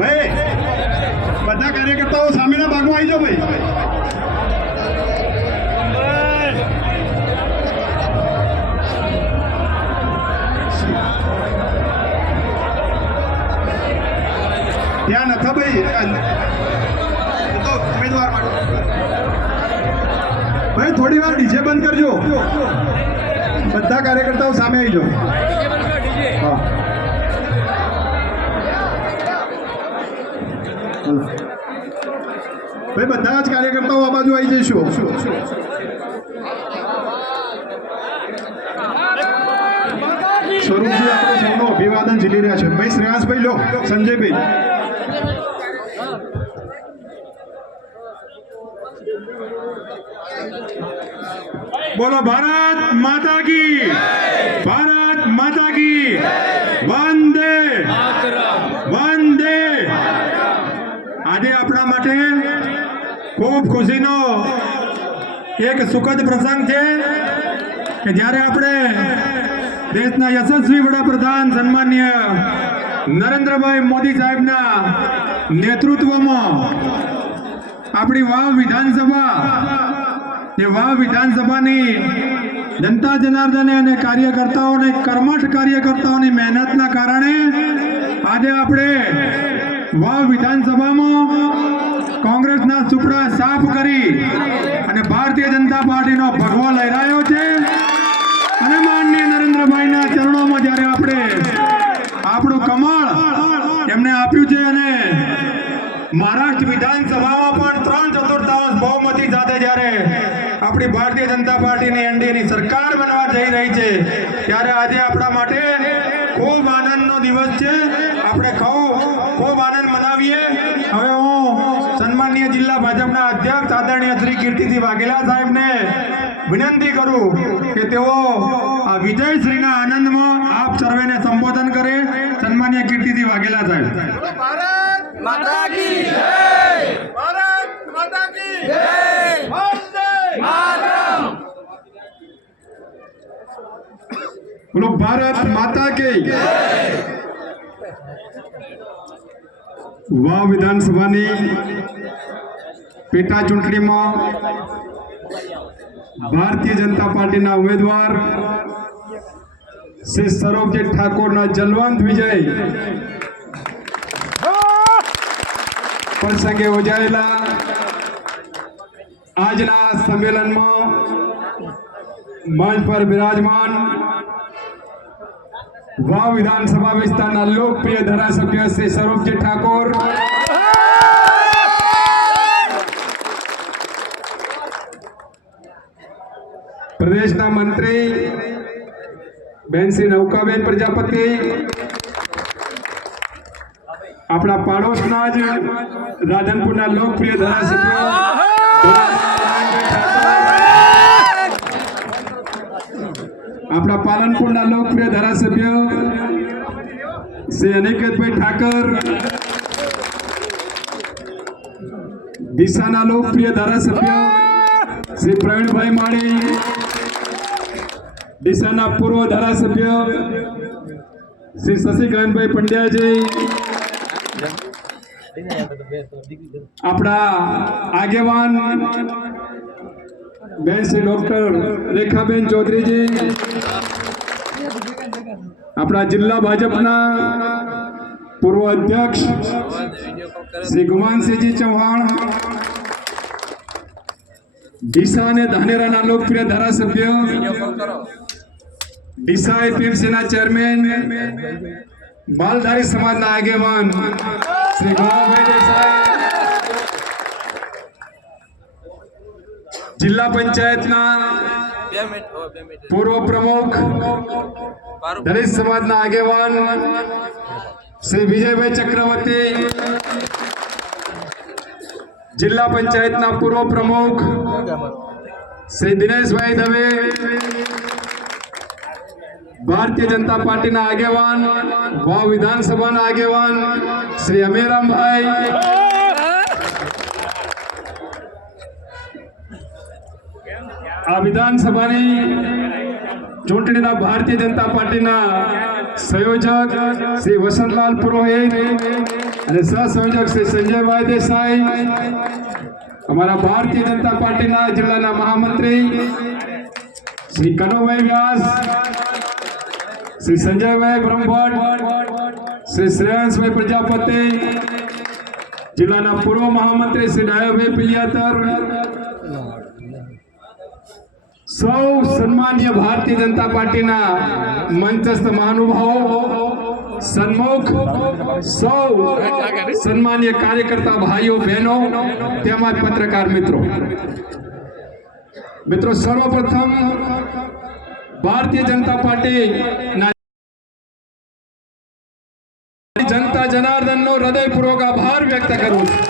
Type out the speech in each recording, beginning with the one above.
ભાઈ બધા કાર્યકર્તાઓ સામેના ભાગમાં આવી જાઓ ભાઈ. ત્યાં નથા ભાઈ તો ઉમેદવાર માટે ભાઈ થોડી વાર ડીજે બંધ કરજો. બધા કાર્યકર્તાઓ સામે આવી જાઓ. હા ભાઈ બધા જ કાર્યકર્તાઓ આ બાજુ આવી જઈશું. સ્વરૂપજી આપણે સૌનું અભિવાદન ઝીલી રહ્યા છે. ભાઈ શ્રેયાસભાઈ લો, સંજયભાઈ. બોલો ભારત માતા કી, ભારત માતા કી, વંદે વંદે. આજે આપણા માટે ખૂબ ખુશીનો એક સુખદ પ્રસંગ છે કે જ્યારે આપણે દેશના યશસ્વી વડાપ્રધાન સન્માનીય નરેન્દ્રભાઈ મોદી સાહેબના નેતૃત્વમાં આપણી વાવ વિધાનસભા એ વાવ વિધાનસભાની જનતા જનાર્દને અને કાર્યકર્તાઓને કર્મઠ કાર્યકર્તાઓની મહેનતના કારણે આજે આપણે વાવ વિધાનસભામાં કોંગ્રેસના સુપડા સાફ કરી અને ભારતીય જનતા પાર્ટીનો ભગવો લહેરાયો છે. અને માનનીય નરેન્દ્રભાઈના ચરણોમાં જ્યારે આપણે આપણું કમળ એમને આપ્યું છે અને મહારાષ્ટ્ર વિધાનસભામાં પણ 3/4 બહુમતી સાથે જ્યારે આપણી ભારતીય જનતા પાર્ટીની એનડીએની સરકાર બનવા જઈ રહી છે ત્યારે આજે આપણા માટે ખૂબ આનંદનો દિવસ છે. આપણે ખૂબ આનંદ મનાવીએ. હવે હું સન્માનીય જિલ્લા ભાજપના અધ્યક્ષ આદરણીય શ્રી કીર્તિસિંહ વાઘેલા સાહેબને વિનંતી કરું કે તેઓ આ વિજયશ્રીના આનંદમાં આપ સર્વેને સંબોધન કરે. સન્માનીય કીર્તિસિંહ વાઘેલા સાહેબ. भारत माता की जय, भारत माता की जय, वंदे मातरम. બોલો ભારત માતા કી જય. વાવ વિધાનસભાની પેટા ચૂંટણીમાં ભારતીય જનતા પાર્ટીના ઉમેદવાર શ્રી સૌરભજી ઠાકોરના જલવંત વિજય પ્રસંગે યોજાયેલા આજના સંમેલનમાં મંચ પર બિરાજમાન વાવ વિધાનસભા વિસ્તારના લોકપ્રિય ધારાસભ્ય શ્રી સૌરભજી ઠાકોર, પ્રદેશના મંત્રી બેન શ્રી નૌકાબેન પ્રજાપતિ, આપણા પાડોશના જ રાધનપુરના લોકપ્રિય ધારાસભ્ય આપણા પાલનપુરના લોકપ્રિય ધારાસભ્ય શ્રી અનિકેતભાઈ ઠાકર, ડીસાના લોકપ્રિય ધારાસભ્ય શ્રી પ્રવીણભાઈ માળી, ડીસાના પૂર્વ ધારાસભ્ય શ્રી શશિકાંતભાઈ પંડ્યાજી, આપણા આગેવાન બેન શ્રી ડોક્ટર રેખાબેન ચૌધરીજી, આપણા જિલ્લા ભાજપના પૂર્વ અધ્યક્ષ શ્રી ગુમાનસિંહજી ચૌહાણ, ડીસા અને ધાનેરાના લોકપ્રિય ધારાસભ્ય, ડીસા એપીએમસીના ચેરમેન, માલધારી સમાજના આગેવાન શ્રી ગોવાભાઈ દેસાઈ, જિલ્લા પંચાયતના પૂર્વ પ્રમુખ, દલિત સમાજના આગેવાન શ્રી વિજયભાઈ ચક્રવર્તી, જિલ્લા પંચાયતના પૂર્વ પ્રમુખ શ્રી દિનેશભાઈ દવે, ભારતીય જનતા પાર્ટીના આગેવાન, વાવ વિધાનસભાના આગેવાન શ્રી અમેરામભાઈ, આ વિધાનસભાની ચૂંટણીના ભારતીય જનતા પાર્ટીના સંયોજક શ્રી વસંતલાલ પુરોહિત અને સહસંયોજક શ્રી સંજયભાઈ દેસાઈ, અમારા ભારતીય જનતા પાર્ટીના જિલ્લાના મહામંત્રી શ્રી કનુભાઈ વ્યાસ, શ્રી સંજયભાઈ બ્રહ્મભટ્ટ, શ્રી શ્રેયાંશભાઈ પ્રજાપતિ, જિલ્લાના પૂર્વ મહામંત્રી શ્રી ડાયાભાઈ પિલિયાતર, સૌ સન્માનીય ભારતીય જનતા પાર્ટીના મંચસ્થ મહાનુભાવો, સન્મુખ સૌ સન્માનીય કાર્યકર્તા ભાઈઓ બહેનો તેમજ પત્રકાર મિત્રો, સર્વપ્રથમ ભારતીય જનતા પાર્ટીના જનતા જનાર્દનનો હૃદયપૂર્વક આભાર વ્યક્ત કરું છું.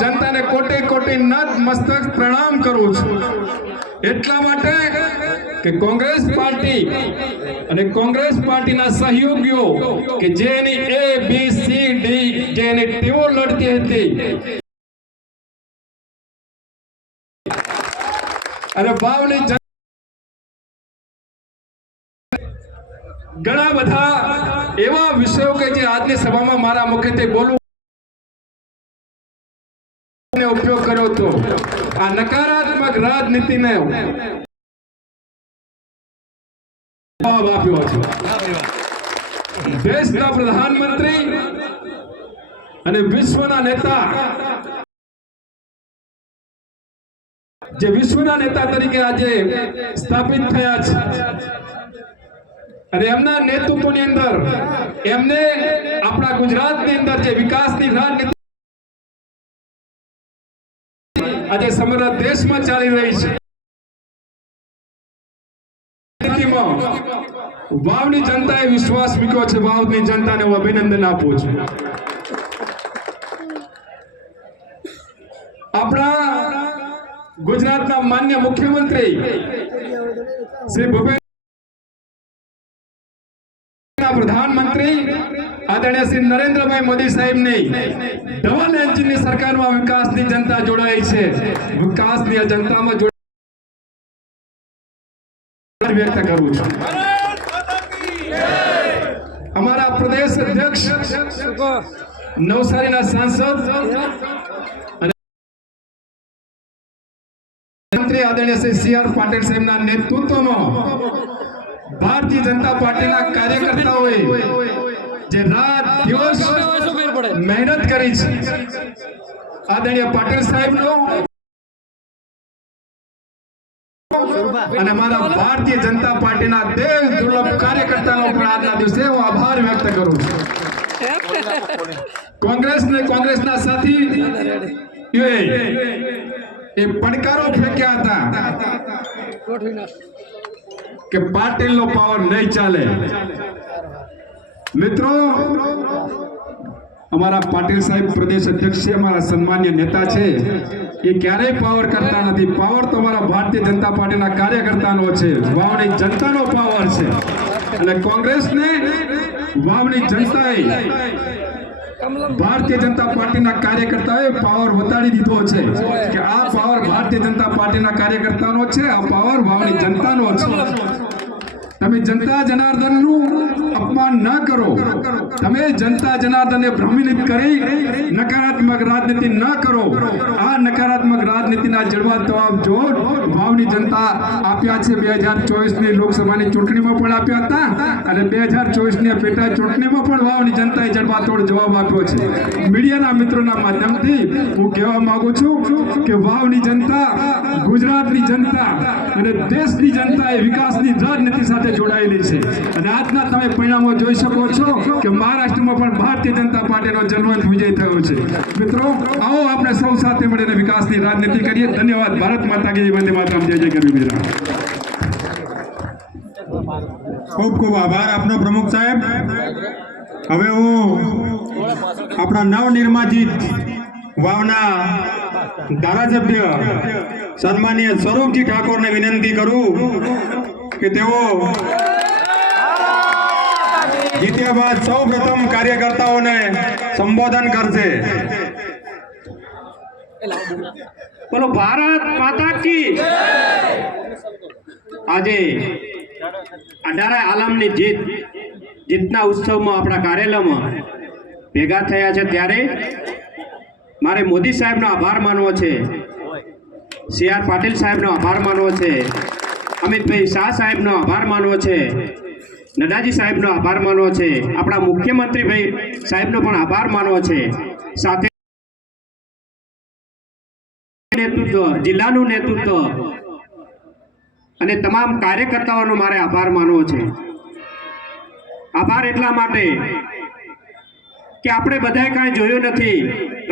જનતાને કોટી કોટી નત મસ્તક પ્રણામ કરું છું, એટલા માટે કે કોંગ્રેસ પાર્ટી અને કોંગ્રેસ પાર્ટીના સહયોગીઓ કે જેની ABCD જેની ટીમો લડતી હતી અને ભાવની ઘણા બધા એવા વિષયો કે જે આજની સભામાં મારા મુખ્યત્વે બોલવું ઉપયોગ કર્યો હતો. આ નકારાત્મક રાજનીતિને જવાબ આપ્યો છે. દેશના પ્રધાનમંત્રી અને વિશ્વના નેતા, જે વિશ્વના નેતા તરીકે આજે સ્થાપિત થયા છે અને એમના નેતૃત્વની અંદર એમને આપણા ગુજરાતની અંદર જે વિકાસની રાજનીતિ આજે સમગ્ર દેશમાં ચાલી રહી છે, વાવની જનતાએ વિશ્વાસ મૂક્યો છે. વાવની જનતાને હું અભિનંદન આપું છું. આપણા ગુજરાતના માન્ય મુખ્યમંત્રી શ્રી ભૂપેન્દ્ર, પ્રધાનમંત્રી આદરણીય શ્રી નરેન્દ્રભાઈ મોદી સાહેબની ડબલ એન્જિનની સરકારમાં વિકાસની જનતા જોડાઈ છે. વિકાસની જનતામાં વ્યક્ત કરું છું. અમારા પ્રદેશ અધ્યક્ષ, નવસારીના સાંસદ અને મંત્રી આદરણીય શ્રી CR પાટીલ સાહેબના નેતૃત્વમાં ભારતીય જનતા પાર્ટીના કાર્યકર્તાઓએ જે રાત દિવસ મહેનત કરી છે, આદરણીય પાટીલ સાહેબનો અને અમારા ભારતીય જનતા પાર્ટીના દેશ દુર્લભ કાર્યકર્તાનો પણ આજના દિવસે હું આભાર વ્યક્ત કરું છું. કોંગ્રેસના સાથી એ પડકારો ફેંક્યા હતા કે પાટીલનો પાવર નહીં ચાલે. મિત્રો, અમારા પાટીલ સાહેબ પ્રદેશ અધ્યક્ષ છે, અમારા સન્માન્ય નેતા છે, એ ક્યારેય પાવર કરતા નથી. પાવર તો અમારા ભારતીય જનતા પાર્ટીના કાર્યકર્તાનો છે, વાવની જનતાનો પાવર છે. અને કોંગ્રેસને વાવની જનતાએ, ભારતીય જનતા પાર્ટીના કાર્યકર્તાઓએ પાવર વટાડી દીધો છે કે આ પાવર ભારતીય જનતા પાર્ટીના કાર્યકર્તાનો છે, આ પાવર વાવની જનતાનો છે. તમે જનતા જનાર્દનનું અપમાન ન કરો, તમે જનતા જનાર્દનને ભ્રમિત કરી નકારાત્મક રાજનીતિ ન કરો. આ નકારાત્મક રાજનીતિના જડબા જવાબ જો વાવની જનતા આપ્યા છે. 2024ની લોકસભાની ચૂંટણીમાં પણ આપ્યા હતા અને 2024ની પેટા ચૂંટણીમાં પણ વાવની જનતાએ જડબાતોડ જવાબ આપ્યો છે. મીડિયાના મિત્રોના માધ્યમથી હું કહેવા માંગુ છું કે વાવની જનતા, ગુજરાતની જનતા અને દેશની જનતા એ વિકાસની રાજનીતિ સાથે જોડાયેલી છે. અને આજના તમે પરિણામો જોઈ શકો છો કે મહારાષ્ટ્રમાં પણ ભારતીય જનતા પાર્ટીનો જનવંત વિજય થયો છે. મિત્રો, આવો આપણે સૌ સાથે મળીને વિકાસની રાજનીતિ કરીએ. ધન્યવાદ. ભારત માતા કી જય. વંદે માતરમ. જય જય ગરવી ગુજરાત. ખૂબ ખૂબ આભાર આપનો પ્રમુખ સાહેબ. હવે હું આપણા નવનિર્વાચિત વાવના ધારાસભ્ય સન્માનીય સ્વરૂપજી ઠાકોરને વિનંતી કરું કે તેઓ જીત્યા બાદ સૌ પ્રથમ કાર્યકર્તાઓને સંબોધન કરશે. બોલો ભારત માતા કી. આજે અઢારે આલમની જીતના ઉત્સવમાં આપણા કાર્યાલયમાં ભેગા થયા છે, ત્યારે મારે મોદી સાહેબનો આભાર માનવો છે, સી.આર. પાટીલ સાહેબનો આભાર માનવો છે, અમિતભાઈ શાહ સાહેબનો આભાર માનવો છે, નડાજી સાહેબનો આભાર માનવો છે, આપણા મુખ્યમંત્રીભાઈ સાહેબનો પણ આભાર માનવો છે, સાથે નેતૃત્વ, જિલ્લાનું નેતૃત્વ અને તમામ કાર્યકર્તાઓનો મારે આભાર માનવો છે. આભાર એટલા માટે કે આપણે બધાએ કાંઈ જોયું નથી,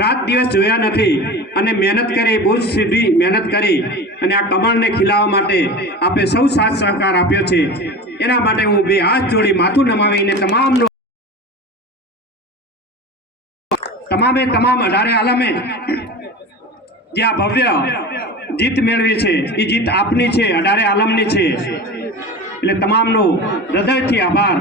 રાત દિવસ જોયા નથી અને મહેનત કરી, બહુ સીધી મહેનત કરી અને આ કમળને ખીલાવવા માટે આપણે સૌ સાથ સહકાર આપ્યો છે. એના માટે હું બે હાથ જોડી માથું નમાવીને તમામે તમામ અઢારે આલમે જે આ ભવ્ય જીત મેળવી છે, એ જીત આપની છે, અઢારે આલમની છે. એટલે તમામનો હૃદયથી આભાર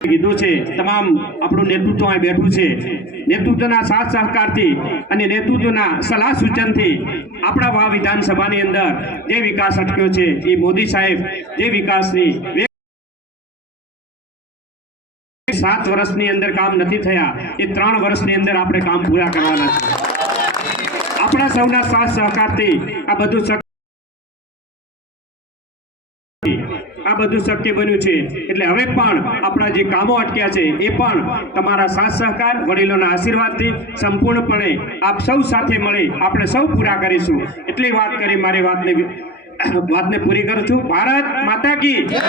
કીધું છે. તમામ આપણું નેતૃત્વ અહીં બેઠું છે. નેતૃત્વના સાથ સહકારથી અને નેતૃત્વના સલાહ સૂચનથી આપણા વા વિધાનસભાની અંદર જે વિકાસ અટક્યો છે, એ મોદી સાહેબ જે વિકાસની 7 વર્ષની અંદર કામ નથી થયા, એ 3 વર્ષની અંદર આપણે કામ પૂરા કરવાના છે. આપણા સૌના સાથ સહકારથી આ બધું શક્ય બન્યું છે. એટલે હવે પણ આપણા જે કામો અટક્યા છે, એ પણ તમારા સાથ સહકાર, વડીલોના આશીર્વાદથી સંપૂર્ણપણે આપ સૌ સાથે મળી આપણે સૌ પૂરા કરીશું. એટલી વાત કરી મારી વાતને પૂરી કરું છું. ભારત માતા કી જય.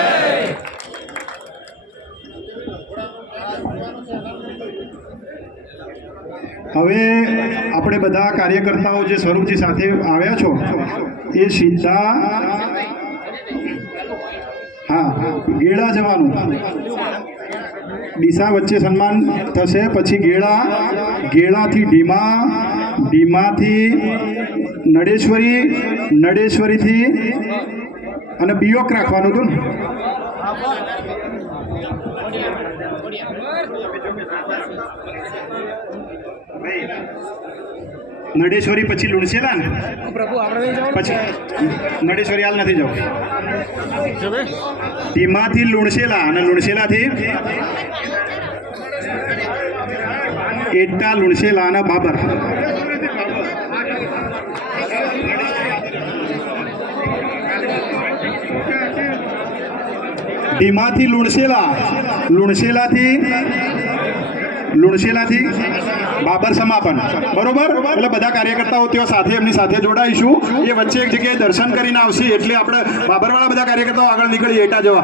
હવે આપણે બધા કાર્યકર્તાઓ જે સ્વરૂપજી સાથે આવ્યા છો, એ સીધા ગેડા જવાનું. ડીસા વચ્ચે સન્માન થશે, પછી ગેડાથી ઢીમાથી નડેશ્વરીથી અને બીઓક રાખવાનું હતું ને. નડેશ્વરી પછી લુણસેલા ને, પછી નડેશ્વરી હાલ નથી જવું. ધીમાથી લુણસેલા અને લુણસેલાથી એટા, લુણસેલા અને બાબર. ધીમાથી લુણસેલાથી બાબર સમાપન. બરોબર? એટલે બધા કાર્યકર્તાઓ ત્યાં સાથે એમની સાથે જોડાઈશું. એ વચ્ચે એક જગ્યાએ દર્શન કરીને આવશે, એટલે આપણે બાબરવાળા બધા કાર્યકર્તાઓ આગળ નીકળી એટા જવા.